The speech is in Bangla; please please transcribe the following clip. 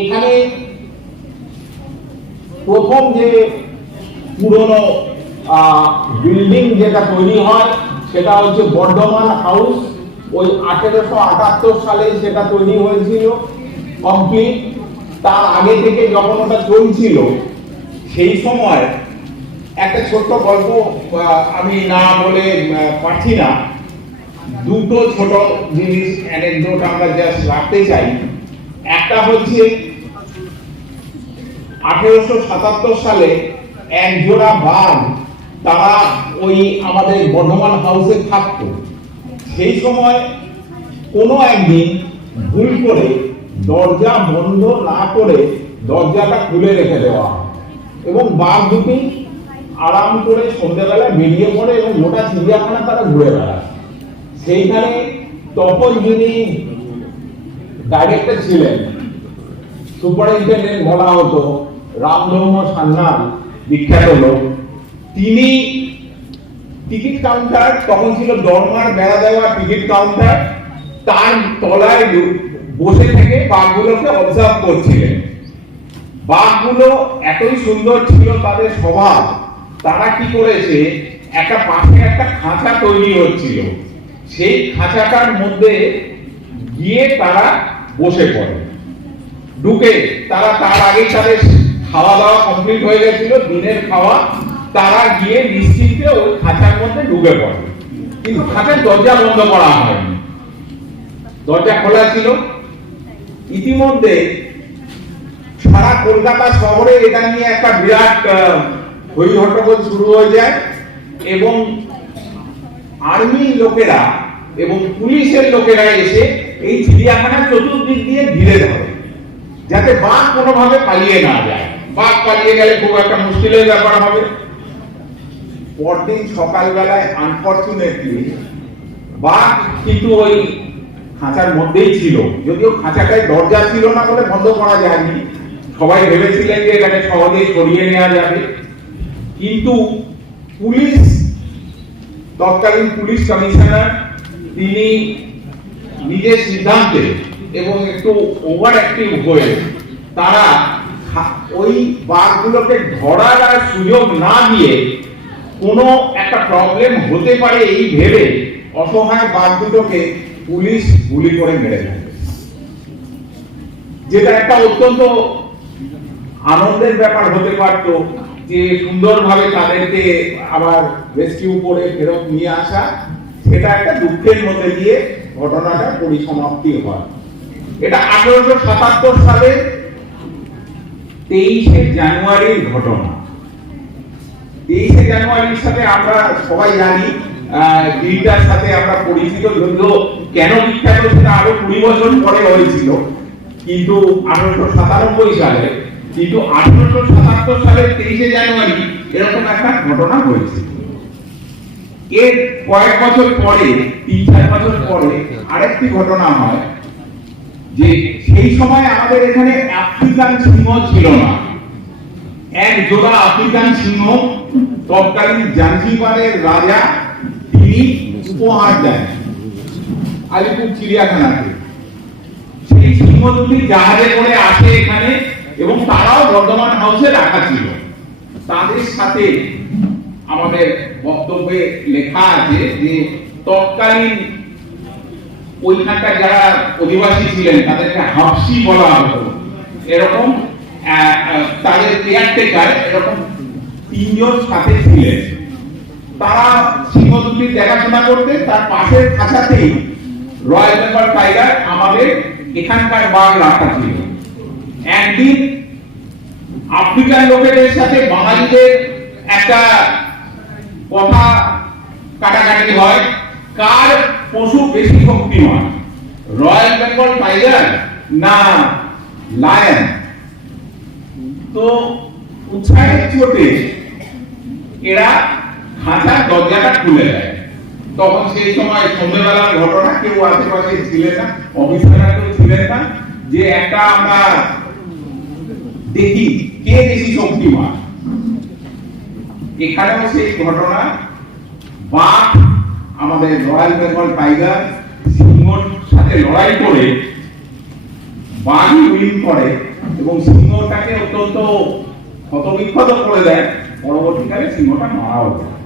এখানে প্রথম যে পুরনো বিল্ডিং যেটা তৈরি হয়, সেটা হচ্ছে বর্ধমান হাউস ওই আঠেরোশো আটাত্তর সালে সেটা তৈরি হয়েছিল কমপ্লিট তার আগে থেকে যখন ওটা চলছিল, সেই সময় একটা ছোট্ট গল্প আমি না বলে পারছি না। দুটো ছোট জিনিস আমরা জাস্ট রাখতে চাই। একটা হচ্ছে আঠেরোশো সাতাত্তর সালে এক জোড়া বাঘ তারা ওই আমাদের বর্ধমান হাউসে থাকতো। সেই সময় কোনো একদিন ভুল করে দরজা বন্ধ না করে দরজাটা খুলে রেখে দেওয়া এবং বাঘ দুটি আরাম করে সন্ধ্যেবেলায় বেরিয়ে পড়ে এবং গোটা চিড়িয়াখানা তারা ঘুরে বেড়ায়। সেইখানে তপন যিনি ডাইরেক্টর ছিলেন সুপারিনটেন্ডেন্ট বলা হতো রামধর্ম সান্যাল বিখ্যাত লোক। তিনি টিকিট কাউন্টার, তখন ছিল দরমার, বেড়া দেওয়া টিকিট কাউন্টার। তার তলায় বসে থেকে বাঘগুলোকে অবজার্ভ করছিলেন। বাঘগুলো এতই সুন্দর ছিল তাদের স্বভাব, তারা কি করেছে, একটা পাশে একটা খাঁচা তৈরি হচ্ছিল। সেই খাঁচাটার মধ্যে গিয়ে তারা বসে পড়ে। ঢুকে তারা তার আগে তাদের খাওয়া দাওয়া কমপ্লিট হয়ে গেছিল, দিনের খাওয়া, তারা গিয়ে নিশ্চিন্তে ওই খাঁচার মধ্যে ঢুকে পড়ে। কিন্তু খাঁচার দরজা বন্ধ করা হয়নি। দরজা খোলা ছিল। ইতিমধ্যে সারা কলকাতা শহরে এটা নিয়ে একটা বিরাট হই হট্টগোল শুরু হয়ে যায় এবং আর্মির লোকেরা এবং পুলিশের লোকেরা এসে এই চিড়িয়াখানার চতুর্দিক দিয়ে ঘিরে ধরে, যাতে বাঘ কোনোভাবে পালিয়ে না যায়। বাঘ পালিয়ে গেলে খুব একটা মুশকিলের ব্যাপার হবে। পরদিন সকালবেলায় আনফরচুনেটলি বাঘ কিন্তু ওই খাঁচার মধ্যেই ছিল। যদিও খাঁচাটায় দরজা ছিল না বলে বন্ধ করা যায়নি। সবাই ভেবেছিলেন যে এটাকে সহজেই সরিয়ে নেওয়া যাবে। কিন্তু পুলিশ, তৎকালীন পুলিশ কমিশনার তিনি নিজের সিদ্ধান্তে এবং একটু ওভার অ্যাক্টিভ হয়ে তারা ওই বাঘগুলোকে ধরার আর সুযোগ না দিয়ে কোনো একটা প্রবলেম হতে পারে এই ভেবে অসহায় বাঘ দুটোকে পুলিশ গুলি করে মেরে দেয় যেটা একটা অত্যন্ত আনন্দের ব্যাপার হতে পারত যে সুন্দরভাবে তাদেরকে আবার রেস্কিউ করে ফেরত নিয়ে আসা, সেটা একটা দুঃখের মধ্যে দিয়ে ঘটনাটা পরিসমাপ্তি হয়। এটা আঠারোশো সাতাত্তর সালে তেইশে জানুয়ারির ঘটনা। তেইশে জানুয়ারির সাথে আমরা সবাই জানি দিনটার সাথে আমরা পরিচিত, যদিও কেন বিখ্যাত সেটা আরও কুড়ি বছর পরে হয়েছিল। কিন্তু আঠারোশো সাতানব্বই সালে, কিন্তু আঠারোশো সাতাত্তর সালের তেইশে জানুয়ারি এরকম একটা ঘটনা হয়েছে। এর কয়েক বছর পরে, তিন চার বছর পরে আরেকটি ঘটনা হয়, যে সেই সময় আমাদের এখানে আফ্রিকান সিংহ ছিল না। এক জোড়া আফ্রিকান সিংহ, তৎকালীন জাঞ্জিবারের রাজা, তিনি উপহার দেন আলিপুর চিড়িয়াখানাতে। সেই সিংহ দুটি জাহাজে করে আসে এখানে এবং তারাও বর্ধমান হাউসে রাখা ছিল। তাদের সাথে আমাদের বক্তব্যে লেখা আছে যে তৎকালীন ওইখানকার যারা অধিবাসী ছিলেন, তাদেরকে হাফসি বলা হতো। এরকম তাদের কেয়ারটেকার এরকম তিনজন সাথে ছিলেন। তারা সিংহ দুটির দেখাশোনা করতে তার পাশের খাঁচাতেই রয়্যাল বেঙ্গল টাইগার আমাদের এখানকার বাঘ রাখা ছিল। একদিন আফ্রিকান লোকেদের সাথে বাঙালিদের একটা কথা কাটাকাটি হয়। কার পশু বেশি শক্তিমান। রয়্যাল বেঙ্গল টাইগার না লায়ন তো উৎসাহের চোটে এরা খাঁচার দরজাটা খুলে দেয়। তখন সেই সময় সন্ধ্যেবেলার ঘটনা, কেউ আশেপাশে ছিলেন না, অফিসাররা কেউ ছিলেন না, যে একটা আমরা দেখি কে বেশি শক্তিমান। এখানেও সেই ঘটনা। বাঘ আমাদের রয়্যাল বেঙ্গল টাইগার সিংহর সাথে লড়াই করে বাঘই উইন করে এবং সিংহটাকে অত্যন্ত ক্ষতবিক্ষত করে দেয়। পরবর্তীকালে সিংহটা মারাও যায়।